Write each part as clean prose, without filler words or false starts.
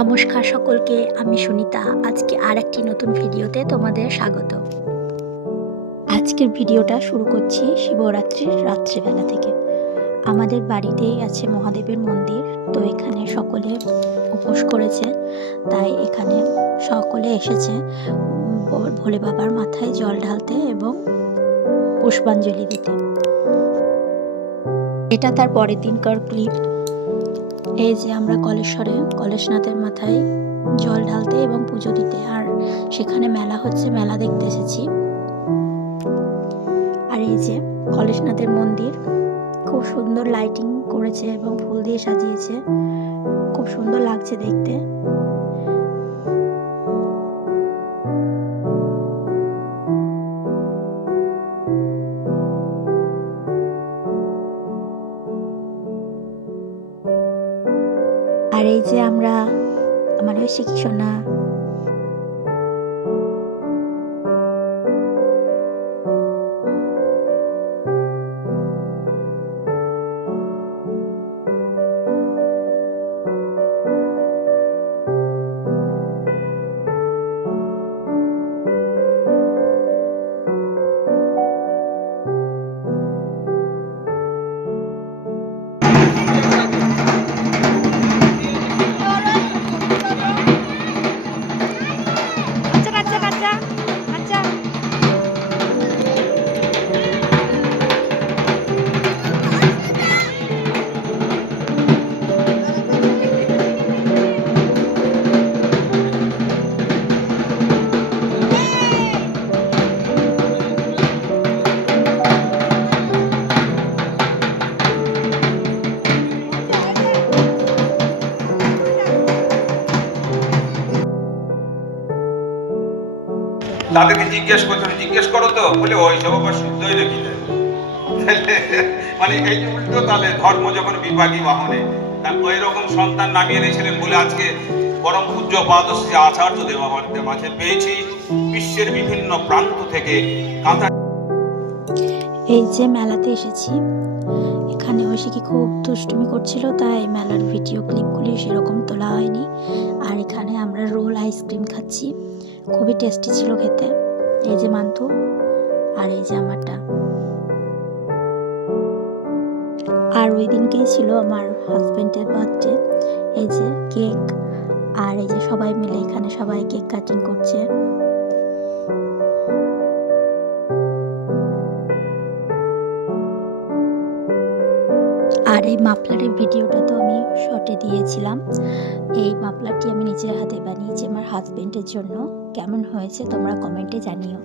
নমস্কার সকলকে, আমি সুনিতা। আজকে আর একটি নতুন ভিডিওতে তোমাদের স্বাগত। আজকের ভিডিওটা শুরু করছি শিবরাত্রির রাত্রিবেলা থেকে। আমাদের বাড়িতেই আছে মহাদেবের মন্দির, তো এখানে সকলে উপোস করেছে, তাই এখানে সকলে এসেছে ভোলে বাবার মাথায় জল ঢালতে এবং পুষ্পাঞ্জলি দিতে। এটা তার পরের দিনকার ক্লিপ। এই যে আমরা কলেশনাথের মাথায় জল ঢালতে এবং পুজো দিতে, আর সেখানে মেলা হচ্ছে, মেলা দেখতে এসেছি। আর এই যে কলেশনাথের মন্দির, খুব সুন্দর লাইটিং করেছে এবং ফুল দিয়ে সাজিয়েছে, খুব সুন্দর লাগছে দেখতে। আর এই যে আমরা আমার শিখি সোনা, তাদেরকে জিজ্ঞেস করো তো, বলে ওই সব আবার শুদ্ধই নাকি মানে এই উল্টো তালে ধর্ম যখন বিপাকী বাহনে, ওই রকম সন্তান নামিয়ে এনেছিলেন বলে আজকে পরম পূজ্য পাদশ্রী আচার্য দেবাবর্তের মাঝে পেয়েছি বিশ্বের বিভিন্ন প্রান্ত থেকে কাঁথা। এই যে মেলাতে এসেছি, এখানে ঐশিকি খুব দুষ্টুমি করছিল, তাই মেলার ভিডিও ক্লিপগুলি সেরকম তোলা হয়নি। আর এখানে আমরা রোল আইসক্রিম খাচ্ছি, খুবই টেস্টি ছিল খেতে। এই যে মান্তু, আর এই যে আমারটা। আর ওই দিনকেই ছিল আমার হাজবেন্ডের বার্থডে। এই যে কেক, আর এই যে সবাই মিলে এখানে সবাই কেক কাটিং করছে। আর এই মাফলারের ভিডিওটা তো আমি শর্টে দিয়েছিলাম। এই মাফলারটি আমি নিজের হাতে বানিয়েছি আমার হাজবেন্ডের জন্য। কেমন হয়েছে তোমরা কমেন্টে জানিও।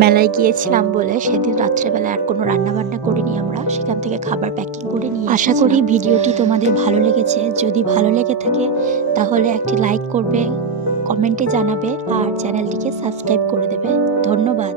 মেলায় গিয়েছিলাম বলে সেদিন রাত্রেবেলা আর কোনো রান্না বান্না করিনি, আমরা সেখান থেকে খাবার প্যাকিং করে নিয়ে। আশা করি ভিডিওটি তোমাদের ভালো লেগেছে। যদি ভালো লেগে থাকে তাহলে একটি লাইক করবে, কমেন্টে জানাবে আর চ্যানেলটিকে সাবস্ক্রাইব করে দেবে। ধন্যবাদ।